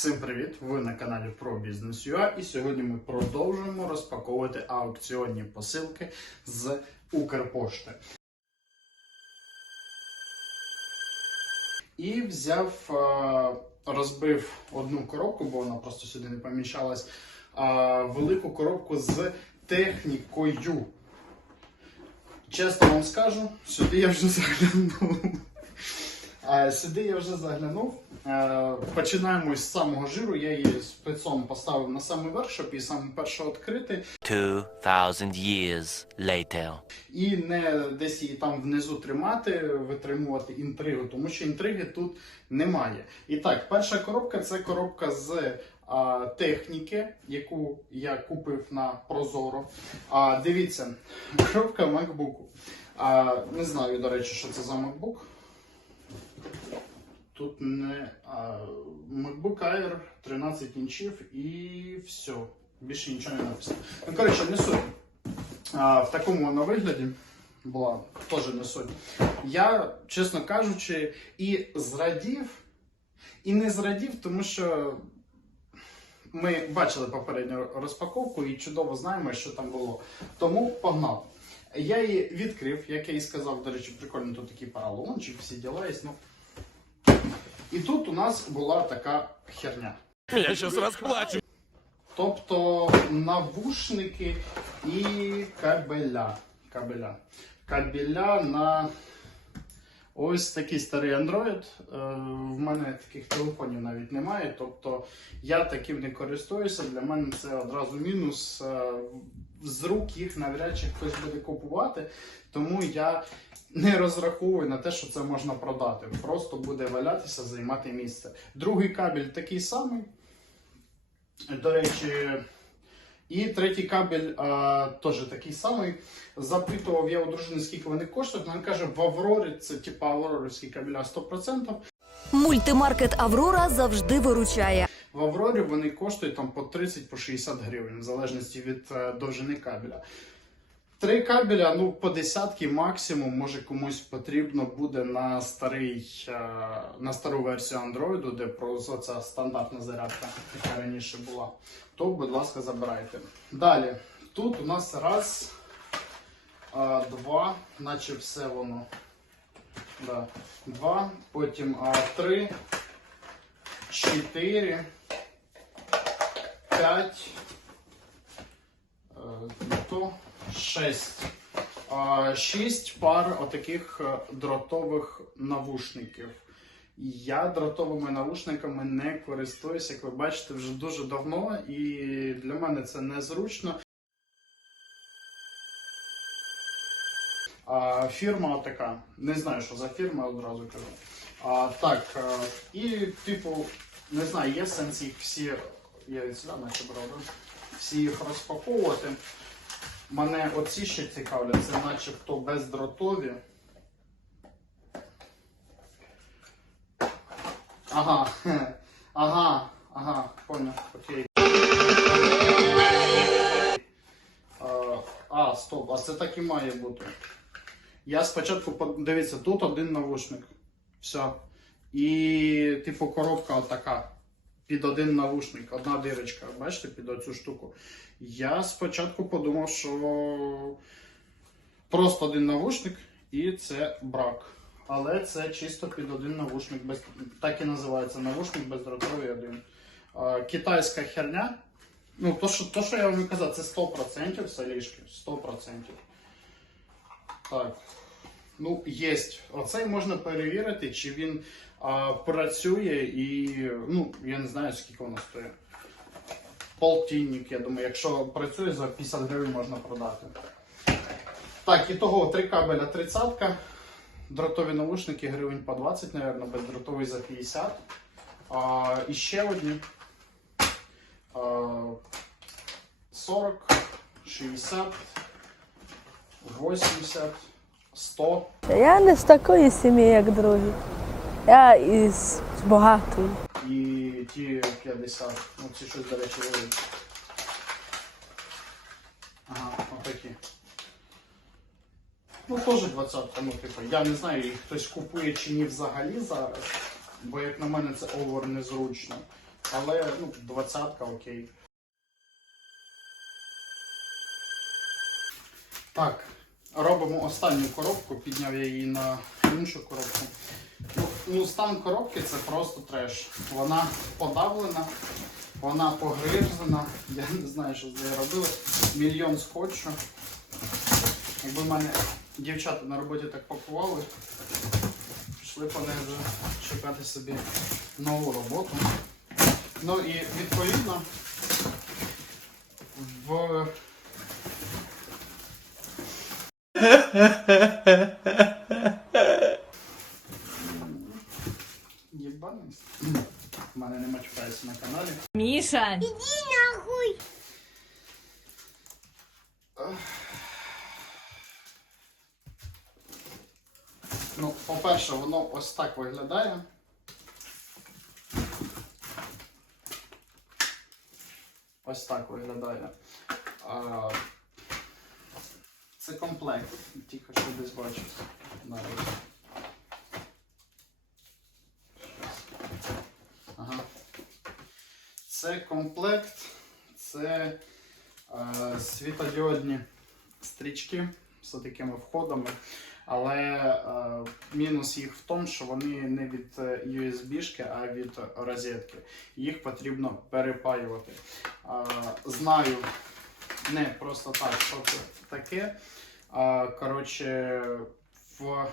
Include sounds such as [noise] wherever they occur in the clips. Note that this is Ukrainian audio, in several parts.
Всім привіт! Ви на каналі про бізнес UA і сьогодні ми продовжуємо розпаковувати аукціонні посилки з Укрпошти. І взяв, е, розбив одну коробку, бо вона просто сюди не поміщалась. Велику коробку з технікою. Чесно вам скажу, сюди я вже заглянув. Сюди я вже заглянув. Е, Починаємо з самого жиру. Я її спецом поставив на самий верх, щоб її саме перше відкрити. 2,000 years later. І не десь її там внизу тримати, витримувати інтригу, тому що інтриги тут немає. І так, перша коробка це коробка з а, техніки, яку я купив на Прозоро. А, дивіться, коробка MacBook. А, не знаю, до речі, що це за MacBook. Тут не а, MacBook Air 13 інчів і все. Більше нічого не написано. Ну, коротше, не суть. А, в такому вона вигляді була теж не суть. Я, чесно кажучи, і зрадів, і не зрадів, тому що ми бачили попередню розпаковку і чудово знаємо, що там було. Тому погнав. Я її відкрив, як я і сказав, до речі, прикольно тут такий поролончик, всі діла. Ну. І тут у нас була така херня. Я сейчас расплачу. Тобто навушники і кабеля. Кабеля. Кабеля на ось такий старий Android. Е, В мене таких телефонів навіть немає. Тобто я таким не користуюся. Для мене це одразу мінус. З рук їх навряд чи хтось буде купувати. Тому я не розраховую на те, що це можна продати. Просто буде валятися, займати місце. Другий кабель такий самий. До речі, і третій кабель а, теж такий самий. Запитував я у дружини, скільки вони коштують. Вона каже, в Аврорі це типу аврорівські кабеля 100%. Мультимаркет Аврора завжди виручає. В Аврорі вони коштують там по 30 по 60 гривень, в залежності від е, довжини кабеля. Три кабеля, ну по десятки максимум, може комусь потрібно буде на старий, е, на стару версію Android, де просто ця стандартна зарядка, яка раніше була. То, будь ласка, забирайте. Далі, тут у нас раз, е, два, наче все воно. Да. Два, потім три, чотири, п'ять, е, то шесть. А, Шість пар отаких е, дротових навушників. Я дротовими навушниками не користуюся, як ви бачите, вже дуже давно, і для мене це незручно. Фірма така. Не знаю, що за фірма, одразу кажу. Так, е, і, типу, не знаю, є сенс їх всі. Я від сюди брав, всі їх розпаковувати. Мене оці ще цікавлять, це начебто бездротові. Ага, [laughs] ага, ага, понял, окей. А, стоп, а це так і має бути. Я спочатку дивіться, тут один навушник. Все. І, типу, коробка отака. Під один навушник, одна дирочка, бачите, під оцю штуку. Я спочатку подумав, що просто один навушник і це брак. Але це чисто під один навушник, без... так і називається навушник бездротовий один. Китайська херня. Ну, то, що, то, що я вам казав, це 100% солішки. 100%. Так. Ну, є. Оцей можна перевірити, чи він працює і. Ну, я не знаю, скільки воно стоїть. Полтинник, я думаю, якщо працює за 50 гривень можна продати. Так, і того три кабеля 30 дротові наушники гривень по 20, мабуть, бездротовий за 50. А, і ще одні. А, 40, 60, 80, 100. Я не з такої сім'ї, як другі. Я із багатої. і ті 50. Ну, ці щось, до речі, великі. Ага, отакі. Ну, теж 20, ну, типу, я не знаю, їх хтось купує чи ні взагалі зараз, бо як на мене це овер незручно. але ну, двадцятка окей. Так, робимо останню коробку, підняв я її на іншу коробку. Ну, ну, стан коробки це просто треш. Вона подавлена, вона погризана. Я не знаю, що з нею робили. Мільйон скотчу. Якби мене дівчата на роботі так пакували, пішли по неї вже шукати собі нову роботу. Ну і відповідно в [laughs] У мене не мачкається на каналі. Миша! Ну, по-перше, воно ось так виглядає. Ось так виглядає. А, Це комплект. Тільки що десь бачив. Навіть. Ага. Це комплект, це е, світодіодні стрічки з такими входами. Але е, мінус їх в тому, що вони не від е, USB-шки, а від розетки. Їх потрібно перепаювати. Е, знаю, не просто так, що це таке. А, коротше, в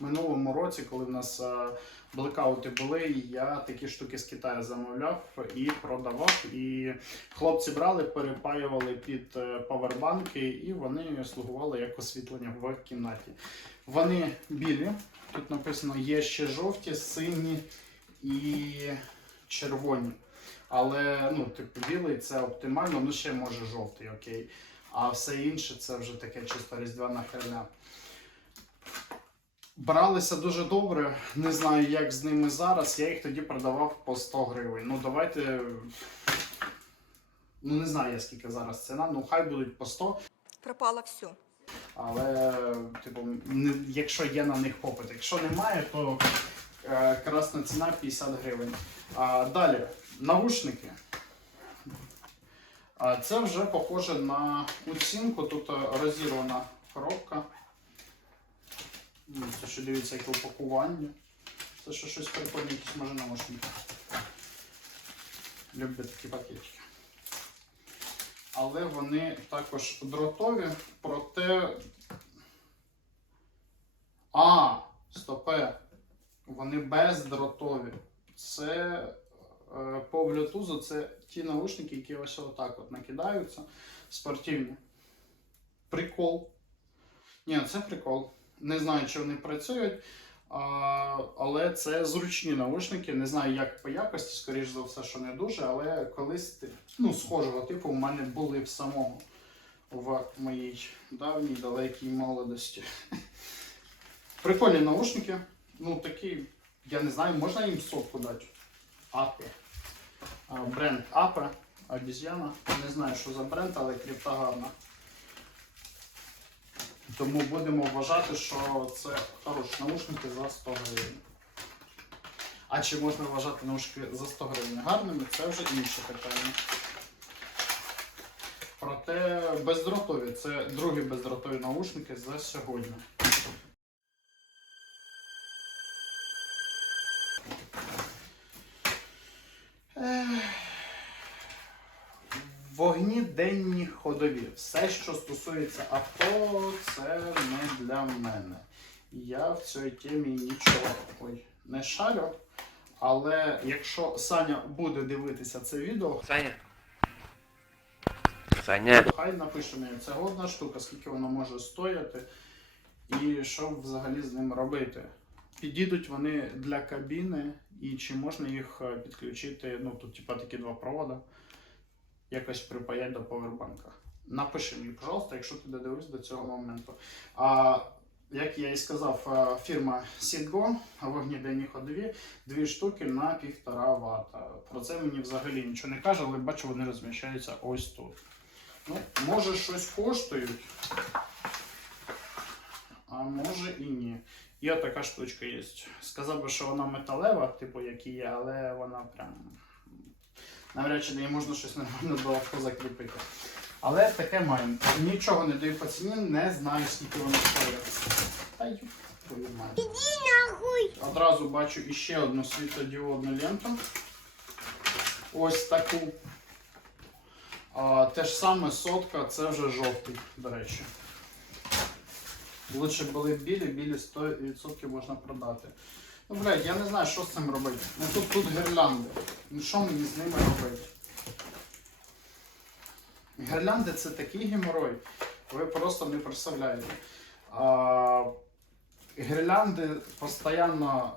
минулому році, коли в нас е, блекаути були, я такі штуки з Китаю замовляв і продавав. І хлопці брали, перепаювали під е, павербанки, і вони слугували як освітлення в кімнаті. Вони білі. Тут написано є ще жовті, сині і червоні. Але ну, типу, білий це оптимально, ну ще може жовтий, окей. А все інше це вже таке чисто різдвяна херня. Бралися дуже добре. Не знаю, як з ними зараз. Я їх тоді продавав по 100 гривень. Ну давайте. Ну не знаю я скільки зараз ціна, ну хай будуть по 100. Пропало все. Але, типу, не, якщо є на них попит. Якщо немає, то е, красна ціна 50 гривень. А, далі, наушники. А, це вже похоже на оцінку. Тут розірвана коробка. Ну, Це ще дивіться, яке упакування. Це ще щось прикольне, якісь може наушники. Люблю такі пакетики але вони також дротові, проте. А, стопе. Вони бездротові. Це е, по Bluetooth це ті наушники, які ось отак от накидаються. Спортивні. Прикол. Ні, це прикол. Не знаю, чи вони працюють. Але це зручні наушники. Не знаю, як по якості, скоріш за все, що не дуже, але колись ну, схожого типу в мене були в самому в моїй давній далекій молодості. [laughs] Прикольні наушники. Ну, такі, я не знаю, можна їм сотку дати. Апе. Бренд Апе, обіз'яна. Не знаю, що за бренд, але кріпта гарна. Тому будемо вважати, що це хороші наушники за 100 гривень. А чи можна вважати наушники за 100 гривень гарними, це вже інше питання. Проте бездротові це другі бездротові наушники за сьогодні. Ходові. Все, що стосується авто, це не для мене. Я в цій темі нічого ой, не шарю. Але якщо Саня буде дивитися це відео, Саня. Саня. хай напише мені, це одна штука, скільки воно може стояти, і що взагалі з ним робити. Підійдуть вони для кабіни, і чи можна їх е, підключити, ну тут типа такі два провода, якось припаять до повербанка. Напиши мені, пожалуйста, якщо ти додивився до цього моменту. А як я і сказав, е, фірма Сідго, вогніденні ходові, дві штуки на півтора вата. Про це мені взагалі нічого не каже, але бачу, вони розміщаються ось тут. Ну, може щось коштують, а може і ні. Є така штучка є. Сказав би, що вона металева, типу, як і є, але вона прям Навряд чи неї можна щось нормально до авто закріпити. Але таке маємо. Нічого не даю по ціні, не знаю, скільки воно стоїть. Та й твою мать. Одразу бачу іще одну світлодіодну ленту. Ось таку. А, те ж саме сотка, це вже жовтий, до речі. Лучше були білі, білі 100% можна продати. Ну, блядь, я не знаю, що з цим робити. Ну тут, тут гірлянди. Ну що мені з ними робити? Гірлянди це такий геморой, ви просто не представляєте. А, гірлянди постійно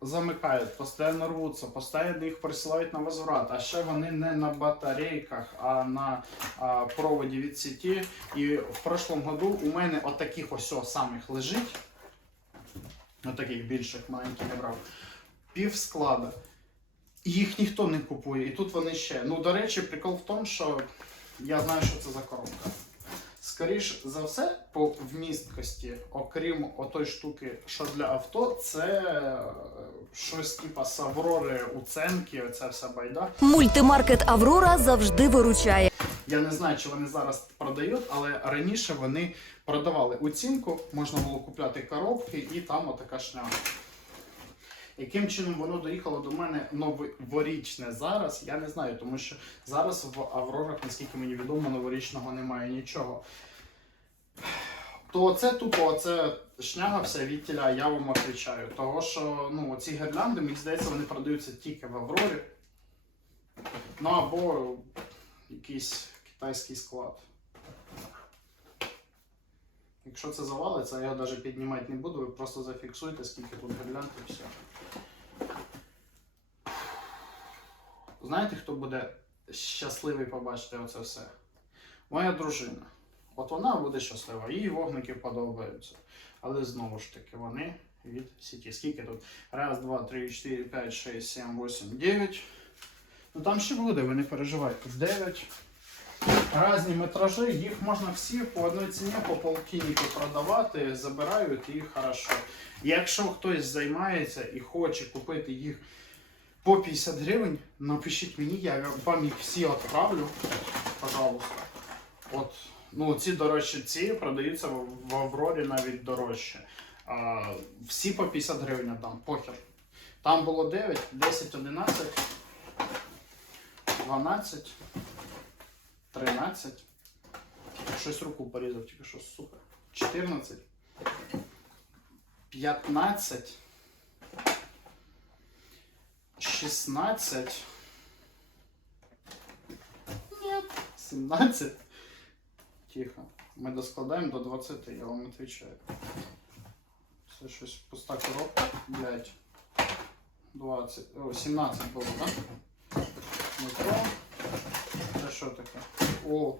замикають, постійно рвуться, постійно їх присилають на возврат. А ще вони не на батарейках, а на а, проводі від сіті. І в прошлому году у мене отаких ось самих лежить. Отаких більших маленьких я брав. Пів склада. Їх ніхто не купує. І тут вони ще. Ну, до речі, прикол в тому, що я знаю, що це за коробка. Скоріш за все, по вмісткості, окрім отої штуки, що для авто, це е, щось типа Саврори, Уценки, оця вся байда. Мультимаркет Аврора завжди виручає. Я не знаю, чи вони зараз продають, але раніше вони продавали оцінку, можна було купляти коробки і там отака шняга. Яким чином воно доїхало до мене новорічне зараз, я не знаю, тому що зараз в Аврорах, наскільки мені відомо, новорічного немає нічого. То це тупо, це шняга вся від тіля, я вам відповідаю. Того що ну, ці гірлянди, мені здається, вони продаються тільки в Аврорі. Ну або якийсь китайський склад. Якщо це завалиться, я його навіть піднімати не буду, ви просто зафіксуйте, скільки тут гірлянд і все. Знаєте, хто буде щасливий побачити оце все? Моя дружина. От вона буде щаслива, їй вогники подобаються. Але знову ж таки, вони від сіті. Скільки тут? Раз, два, три, чотири, п'ять, шість, сім, восемь, дев'ять. Ну там ще буде, ви не переживайте. 9. Разні метражі, їх можна всі по одній ціні по полтиннику продавати, забирають і хорошо. Якщо хтось займається і хоче купити їх по 50 гривень, напишіть мені, я вам їх всі відправлю. Пожалуйста. От, ну ці дорожчі ці продаються в, Аврорі навіть дорожче. А, всі по 50 гривень там, похер. Там було 9, 10, 11. 12, 13. Щось руку порізав, тільки що, сука. 14. 15. 16. Нет. 17. Тихо. Ми доскладаємо до 20, я вам відповідаю. Це щось пуста коробка. Блять. 20. О, 17 було, так? Да? Метро. Що таке? О.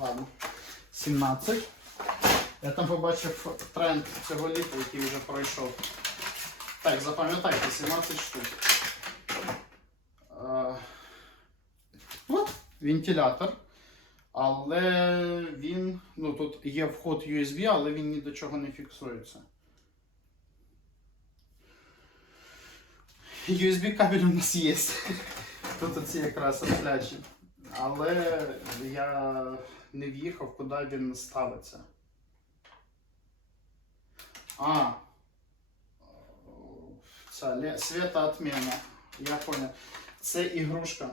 Ладно. 17. Я там побачив тренд цього літа, який вже пройшов. Так, запам'ятайте, 17 штук. Е, От, вентилятор. Але він. Ну тут є вход USB, але він ні до чого не фіксується. USB кабель у нас є. Тут оці якраз оплячі. Але я не в'їхав, куди він ставиться. А. Це свята світоотміна. Я понял. Це ігрушка.